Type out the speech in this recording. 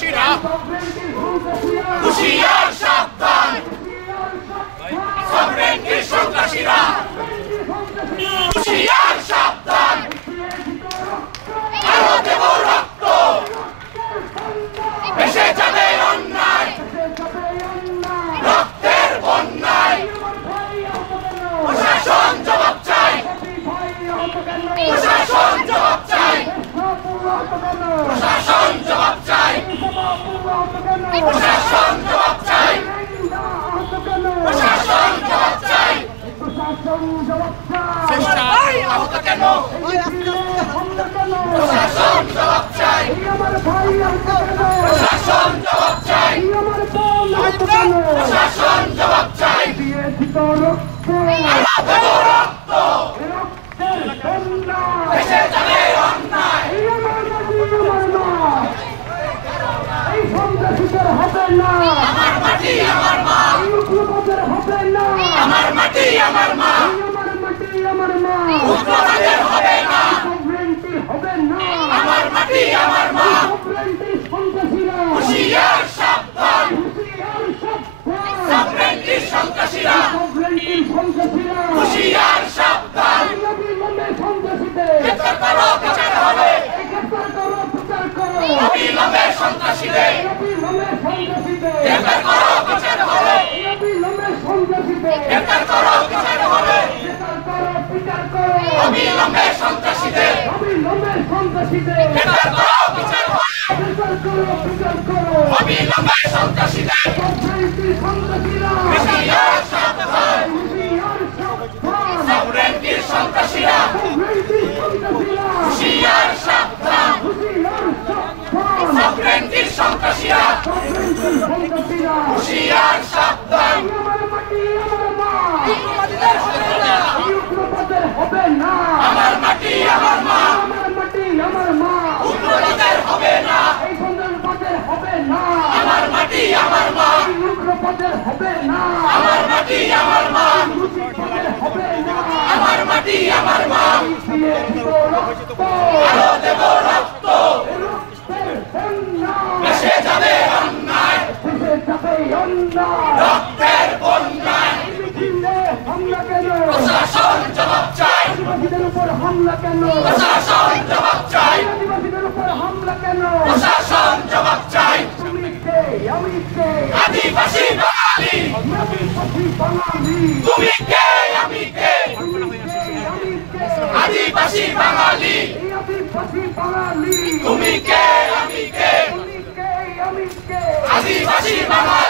সন্ত্রাসীরা হুঁশিয়ার সাবধান সভরেন্টির সন্ত্রাসীরা হুঁশিয়ার সাবধান আরো দেব রক্ত ভেসে যাবে অন্যায় রক্তের বন্যায় প্রশাসন জবাব চাই প্রশাসন জবাব চাই প্রশাসন জবাব চাই প্রশাসন জবাব চাই প্রশাসন জবাব চাই চেষ্টা আহত কেন প্রশাসন জবাব চাই প্রশাসন জবাব চাই প্রশাসন জবাব চাই রক্ত ভেসে যাবে অন্যায় আমার মাটি আমার মা আমার মাটি আমার মা উগ্রবাদের হবে না আমার মাটি আমার মা হুঁশিয়ার সাবধান সভরেন্টির সন্ত্রাসীরা হুঁশিয়ার সাবধান গ্রেফতার করো বিচার হবে অবিলম্বে সন্ত্রাসীদের গ্রেফতার করো বিচার হবে গ্রেফতার করো বিচার হবে অবিলম্বে সন্ত্রাসীদের গ্রেফতার করো বিচার হবে অবিলম্বে সন্ত্রাসীদের হুঁশিয়ার সাবধান সভরেন্টির সন্ত্রাসীরা হুঁশিয়ার সাবধান সভরেন্টির সন্ত্রাসীরা হুঁশিয়ার সাবধান আমার মাটি আমার মা উগ্রবাদের হবে না আমার মাটি আমার মা আমার মাটি আমার মা আমার মাটি আমার মা আরো দেব রক্ত ভেসে যাবে অন্যায় রক্তের বন্যায় প্রশাসন জবাব চাই প্রশাসন জবাব চাই প্রশাসন জবাব চাই আদিবাসী বাঙালি তুমি কে আমি কে আদিবাসী বাঙালি তুমি কে আমি কে আদিবাসী বাঙালি